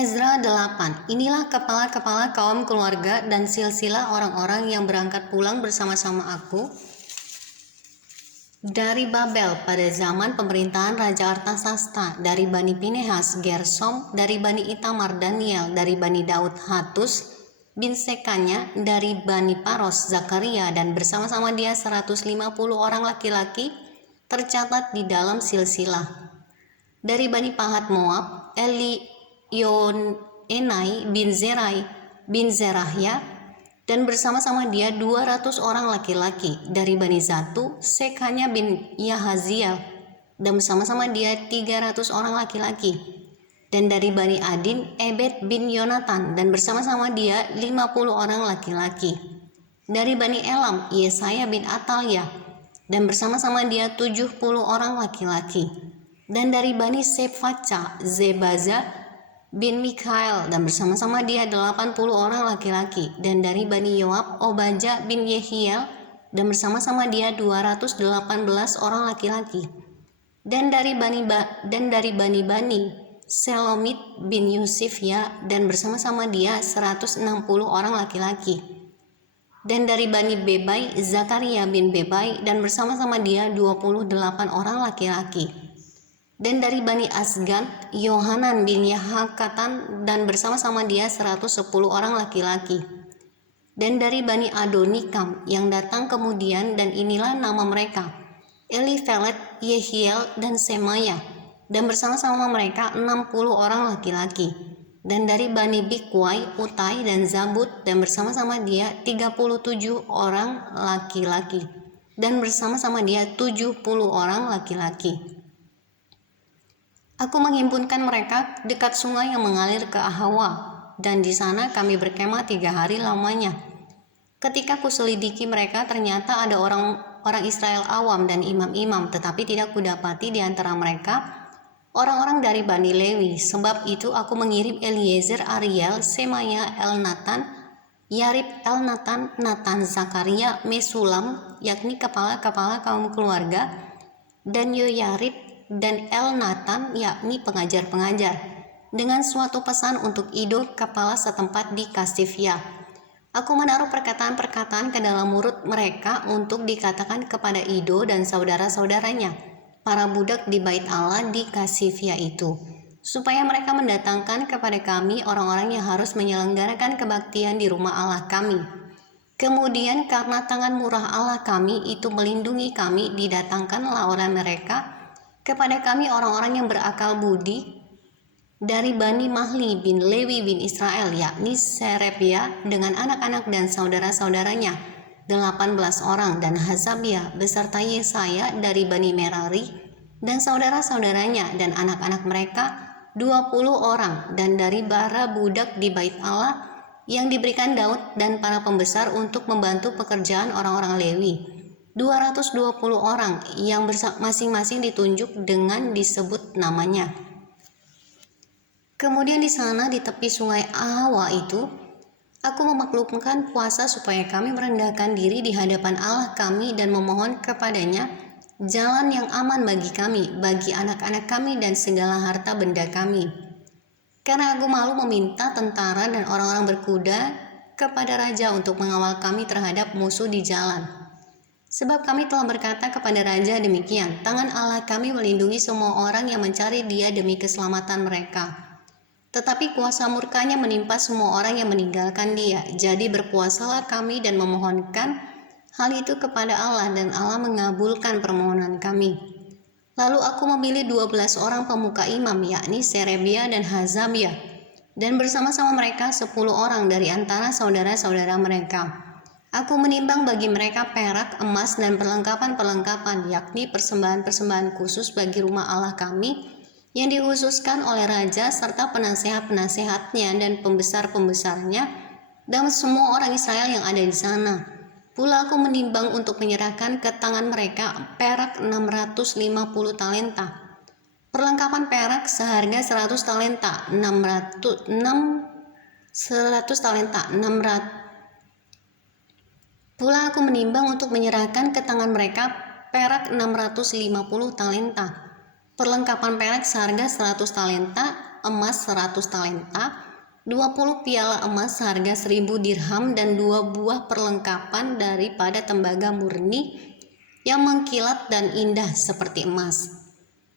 Ezra 8. Inilah kepala-kepala kaum keluarga dan silsilah orang-orang yang berangkat pulang bersama-sama aku dari Babel pada zaman pemerintahan Raja Artasasta, dari Bani Pinehas, Gersom, dari Bani Itamar, Daniel, dari Bani Daud, Hatus bin Sekanya, dari Bani Paros, Zakaria, dan bersama-sama dia 150 orang laki-laki tercatat di dalam silsilah. Dari Bani Pahat Moab, Elionenai bin Zerai bin Zerahya, dan bersama-sama dia 200 orang laki-laki. Dari Bani Zatu, Sekanya bin Yahaziel, dan bersama-sama dia 300 orang laki-laki. Dan dari Bani Adin, Ebed bin Yonatan, dan bersama-sama dia 50 orang laki-laki. Dari Bani Elam, Yesaya bin Atalia, dan bersama-sama dia 70 orang laki-laki. Dan dari Bani Sefaca, Zebaza bin Mikael, dan bersama-sama dia 80 orang laki-laki. Dan dari Bani Yoab, Obaja bin Yehiel, dan bersama-sama dia 218 orang laki-laki. Dan dari Bani Selomit bin Yusifya, dan bersama-sama dia 160 orang laki-laki. Dan dari Bani Bebai, Zakaria bin Bebai, dan bersama-sama dia 28 orang laki-laki. Dan dari Bani Asgan, Yohanan bin Yahakatan, dan bersama-sama dia 110 orang laki-laki. Dan dari Bani Adonikam yang datang kemudian, dan inilah nama mereka: Elifelet, Yehiel, dan Semaya, dan bersama-sama mereka 60 orang laki-laki. Dan dari Bani Bikwai, Utai, dan Zabud, dan bersama-sama dia 37 orang laki-laki, dan bersama-sama dia 70 orang laki-laki. Aku menghimpunkan mereka dekat sungai yang mengalir ke Ahawa, dan di sana kami berkemah 3 hari lamanya. Ketika kuselidiki mereka, ternyata ada orang Israel awam dan imam-imam, tetapi tidak kudapati di antara mereka orang-orang dari Bani Lewi. Sebab itu aku mengirim Eliezer, Ariel, Semaya, Elnatan, Yarib, Elnatan, Natan, Zakaria, Mesulam, yakni kepala-kepala kaum keluarga, dan Yoyarib dan Elnatan, yakni pengajar-pengajar, dengan suatu pesan untuk Ido, kepala setempat di Kasifia. Aku menaruh perkataan-perkataan ke dalam mulut mereka untuk dikatakan kepada Ido dan saudara-saudaranya, para budak di bait Allah di Kasifia itu, supaya mereka mendatangkan kepada kami orang-orang yang harus menyelenggarakan kebaktian di rumah Allah kami. Kemudian karena tangan murah Allah kami itu melindungi kami, didatangkanlah oleh mereka kepada kami orang-orang yang berakal budi dari Bani Mahli bin Lewi bin Israel, yakni Serebia dengan anak-anak dan saudara-saudaranya 18 orang, dan Hasabia beserta Yesaya dari Bani Merari dan saudara-saudaranya dan anak-anak mereka 20 orang, dan dari para budak di bait Allah yang diberikan Daud dan para pembesar untuk membantu pekerjaan orang-orang Lewi 220 orang yang masing-masing ditunjuk dengan disebut namanya. Kemudian di sana di tepi sungai Ahawa itu, aku memaklumkan puasa supaya kami merendahkan diri di hadapan Allah kami dan memohon kepadanya jalan yang aman bagi kami, bagi anak-anak kami dan segala harta benda kami. Karena aku malu meminta tentara dan orang-orang berkuda kepada raja untuk mengawal kami terhadap musuh di jalan. Sebab kami telah berkata kepada raja demikian, tangan Allah kami melindungi semua orang yang mencari dia demi keselamatan mereka. Tetapi kuasa murkanya menimpa semua orang yang meninggalkan dia. Jadi berpuasalah kami dan memohonkan hal itu kepada Allah, dan Allah mengabulkan permohonan kami. Lalu aku memilih 12 orang pemuka imam, yakni Serebia dan Hazabia, dan bersama-sama mereka 10 orang dari antara saudara-saudara mereka. Aku menimbang bagi mereka perak, emas, dan perlengkapan-perlengkapan, yakni persembahan-persembahan khusus bagi rumah Allah kami yang dikhususkan oleh raja serta penasehat-penasehatnya dan pembesar-pembesarnya dan semua orang Israel yang ada di sana. Pula aku menimbang untuk menyerahkan ke tangan mereka perak 650 talenta, perlengkapan perak seharga 100 talenta, 600. Pula aku menimbang untuk menyerahkan ke tangan mereka perak 650 talenta, perlengkapan perak seharga 100 talenta, emas 100 talenta, 20 piala emas seharga 1000 dirham, dan 2 buah perlengkapan daripada tembaga murni yang mengkilat dan indah seperti emas.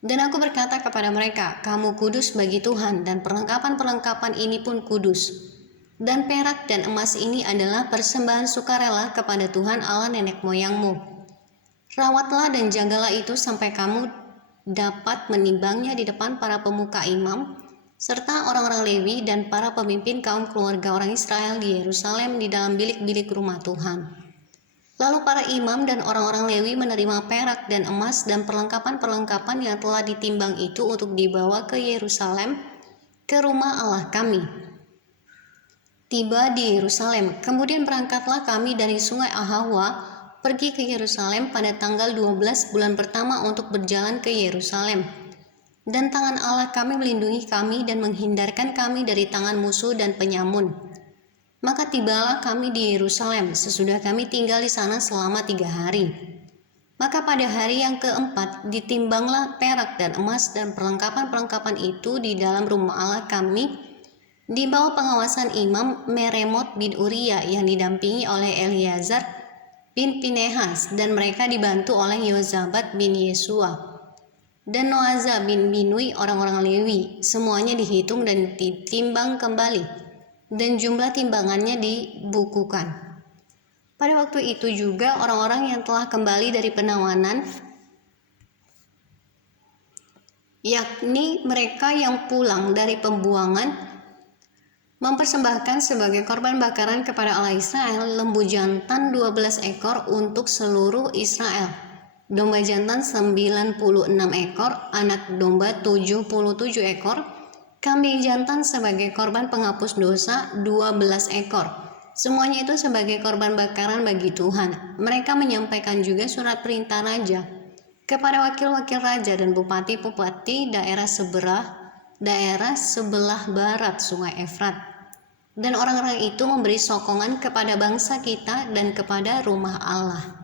Dan aku berkata kepada mereka, kamu kudus bagi Tuhan, dan perlengkapan-perlengkapan ini pun kudus. Dan perak dan emas ini adalah persembahan sukarela kepada Tuhan Allah nenek moyangmu. Rawatlah dan jagalah itu sampai kamu dapat menimbangnya di depan para pemuka imam, serta orang-orang Lewi dan para pemimpin kaum keluarga orang Israel di Yerusalem di dalam bilik-bilik rumah Tuhan. Lalu para imam dan orang-orang Lewi menerima perak dan emas dan perlengkapan-perlengkapan yang telah ditimbang itu untuk dibawa ke Yerusalem, ke rumah Allah kami. Tiba di Yerusalem, kemudian berangkatlah kami dari sungai Ahawa, pergi ke Yerusalem pada tanggal 12 bulan pertama untuk berjalan ke Yerusalem. Dan tangan Allah kami melindungi kami dan menghindarkan kami dari tangan musuh dan penyamun. Maka tibalah kami di Yerusalem sesudah kami tinggal di sana selama 3 hari. Maka pada hari yang keempat ditimbanglah perak dan emas dan perlengkapan-perlengkapan itu di dalam rumah Allah kami di bawah pengawasan Imam Meremot bin Uria yang didampingi oleh Eleazar bin Pinehas, dan mereka dibantu oleh Yozabat bin Yesua dan Noaza bin Binui orang-orang Lewi. Semuanya dihitung dan ditimbang kembali, dan jumlah timbangannya dibukukan. Pada waktu itu juga orang-orang yang telah kembali dari penawanan, yakni mereka yang pulang dari pembuangan, mempersembahkan sebagai korban bakaran kepada Allah Israel lembu jantan 12 ekor untuk seluruh Israel, domba jantan 96 ekor, anak domba 77 ekor, kambing jantan sebagai korban penghapus dosa 12 ekor. Semuanya itu sebagai korban bakaran bagi Tuhan. Mereka menyampaikan juga surat perintah raja kepada wakil-wakil raja dan bupati-bupati daerah sebelah barat Sungai Efrat. Dan orang-orang itu memberi sokongan kepada bangsa kita dan kepada rumah Allah.